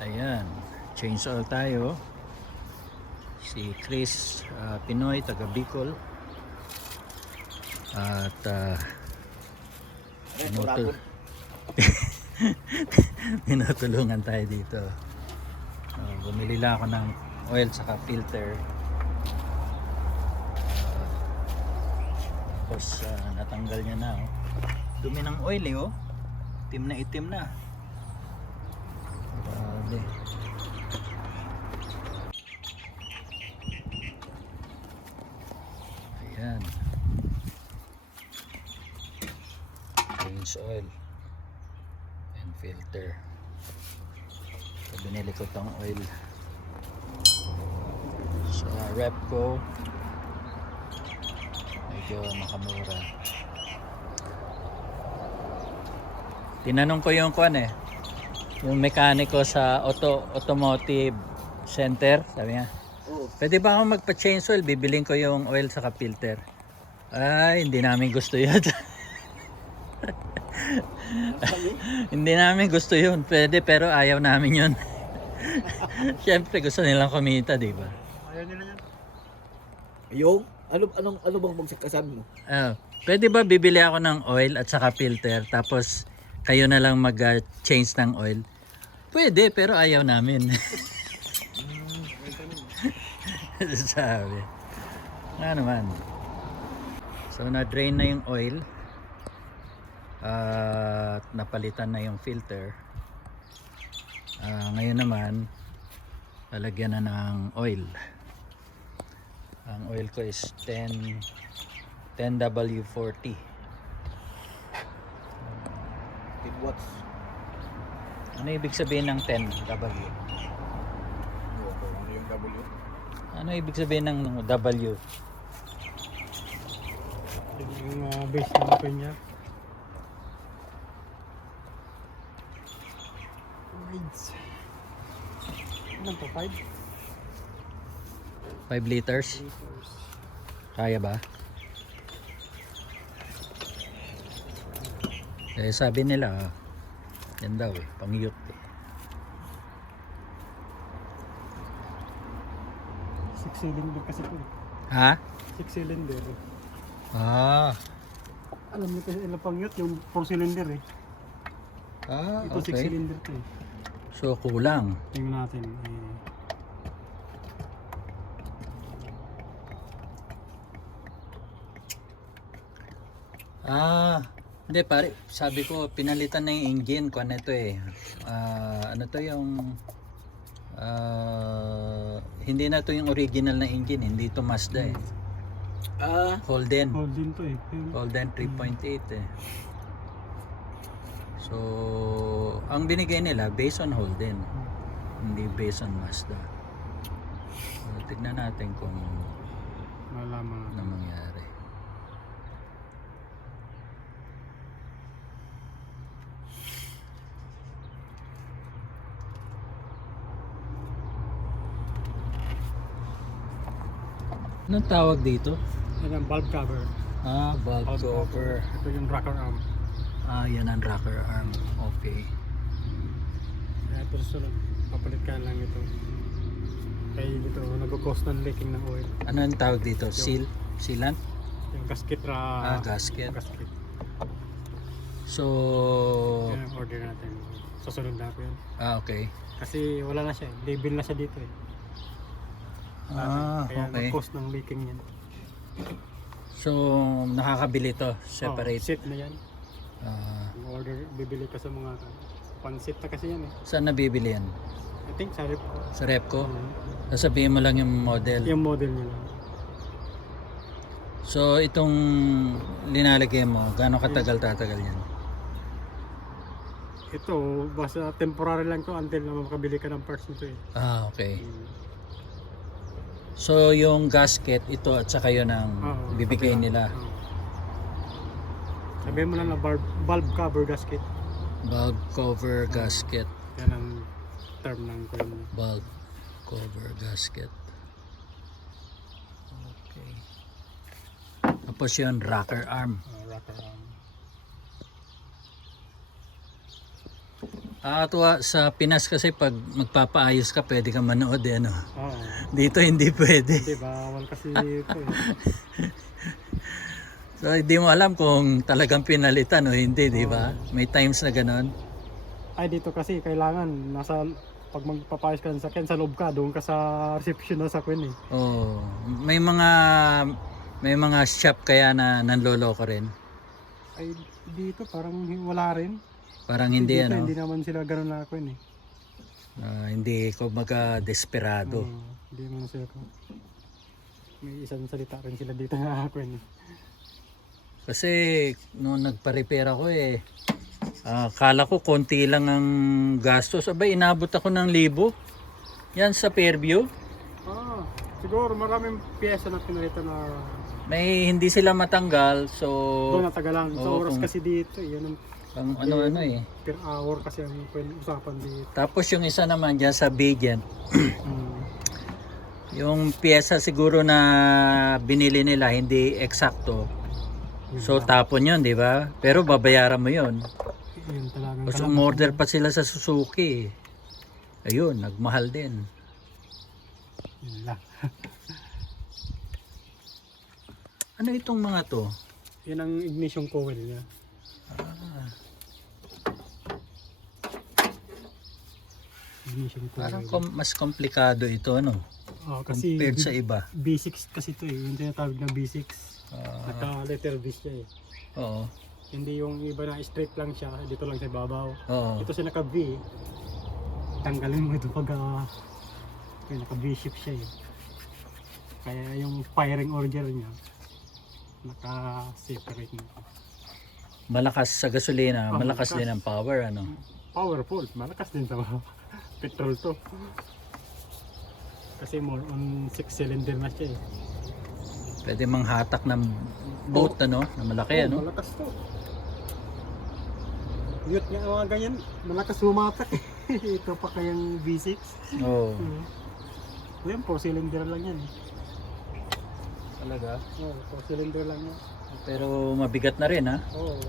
Ayan, change oil tayo. Si Chris Pinoy, taga Bicol. At tinutulungan tayo dito. Bumili lang ako ng oil saka filter. Tapos natanggal niya na. Dumi ng oil oh. Itim na itim na. Grabe. Ayan. Change oil and filter. So, binili ko tong oil sa Repco. Medyo makamura. Tinanong ko yung yung mekaniko sa automotive center, sabi niya, pwede ba ako magpa-change oil? Bibiling ko yung oil sa filter. Ay, hindi namin gusto yun. Hindi namin gusto yun. Pwede, pero ayaw namin yun. Siyempre, gusto nilang kumita, di ba? Ayaw nila yan. Yung? Ano bang magsasabi mo? Pwede ba bibili ako ng oil at saka filter, tapos kayo na lang mag-change ng oil? Pwede, pero ayaw namin. Sabi. Nga naman. So, na-drain na yung oil. At napalitan na yung filter. Ngayon naman, lalagyan na ng oil. Ang oil ko is 10W40. 10 watts. Ano ibig sabihin ng 10W? Ano yung W? Ano ibig sabihin ng W? Yung base ng open niya. Ano to? 5? 5 liters? Kaya ba? Sabi nila, yan daw pang youth. 6 cylinder kasi po. Ha? 6 cylinder. Alam niyo kasi ilang pang youth, yung 4 cylinder eh. Ito 6 Okay. cylinder to eh. So kulang. Tingnan natin. Hindi pare, sabi ko pinalitan na yung engine ko nito ano to yung hindi na to yung original na engine, hindi to Mazda Holden. Holden to eh. Holden 3.8 So, ang binigay nila based on Holden, hindi based on Mazda. So, tignan natin kung Malaman. ano mangyari. Anong tawag dito? Yan ang bulb cover. Valve cover. Ito yung rocker arm. Yan ang rocker arm. Okay. Kaya ito sunod. Papalit ka lang ito. Kaya dito nag-cause ng leaking ng oil. Ano ang tawag dito? Sealant? Yung gasket Gasket. gasket. So, Yan ang order natin. Susunod na ako yun. okay. Kasi wala na siya. Label na siya dito eh. Kaya Okay. nag-cause ng leaking yan. So, nakakabili to. Separate. Set na yan. Ah, Order, bibili ka sa mga pan-set na kasi yan eh. saan nabibili yan? I think sa rep. Sa Repco? Sasabihin mo lang yung model. Yung model nila. So, itong linalagay mo, gaano katagal tatagal yan? Ito, basta temporary lang to until na makabili ka ng parts nito eh. Okay. So, yung gasket, ito at saka yun ang bibigay nila. Sabihin mo lang na bulb cover gasket. Bulb cover gasket. Yan ang term ng coin. Bulb cover gasket. Okay. Tapos yun, rocker arm. Rocker arm. Nakakatuwa sa Pinas kasi pag magpapaayos ka, pwede ka manood eh, ano. Oo. Dito hindi pwede. Hindi, bawal kasi ito eh. So hindi mo alam kung talagang pinalitan o hindi, di ba? May times na ganon. Ay, dito kasi kailangan pag magpapayos ka ng sakyan sa loob ka, doon ka sa reception na sakyan eh. Oh, may mga shop kaya na nanloloko rin. Ay, dito parang wala rin. Parang hindi dito, ano, hindi naman sila ganun na ako eh. hindi ko desperado. Hindi naman sila may isang salita rin sila dito na ako eh. Kasi nung nagpa-repair ako kala ko konti lang ang gastos. Abay, inabot ako ng 1,000. Yan sa Fairview. Siguro maraming pyesa na pinalitan na May hindi sila matanggal, so doon natagalan. Sa Oo, oras kung- kasi dito, yun ang pang ano per hour kasi ang usapan dito. Tapos yung isa naman dyan sa Bigyan, yung pyesa siguro na binili nila hindi eksakto. So tapon yun, di ba? Pero babayaran mo yun. Yun talagang Tapos umorder pa sila sa Suzuki. Ayun, nagmahal din. Yun lang. Ano itong mga to? Yun ang ignition coil niya. Ignition coil. Parang mas komplikado ito, ano? Kasi Compared sa iba. B6 kasi ito eh. Yung tinatawag na B6. Ah, Naka letter B siya eh. oo. Hindi yung iba na straight lang siya. Dito lang sa babaw. Oo. Ito siya naka V. Tanggalin mo ito pag naka V shape siya eh. Kaya yung firing order niya naka separate mo. Malakas sa gasolina, Oh, malakas malakas. din ang power, ano? Powerful, malakas din to. Petrol to. Kasi more on 6 cylinder na siya eh. Pwede manghatak ng boat, ano? Na malaki, ano? Malakas to. Yut nga mga ganyan, malakas lumatak eh. Ito pa kayang V6. Oo. Yan, 4 cylinder lang yan. Talaga? Oo, 4 cylinder lang yan. Pero mabigat na rin, ha? Oo.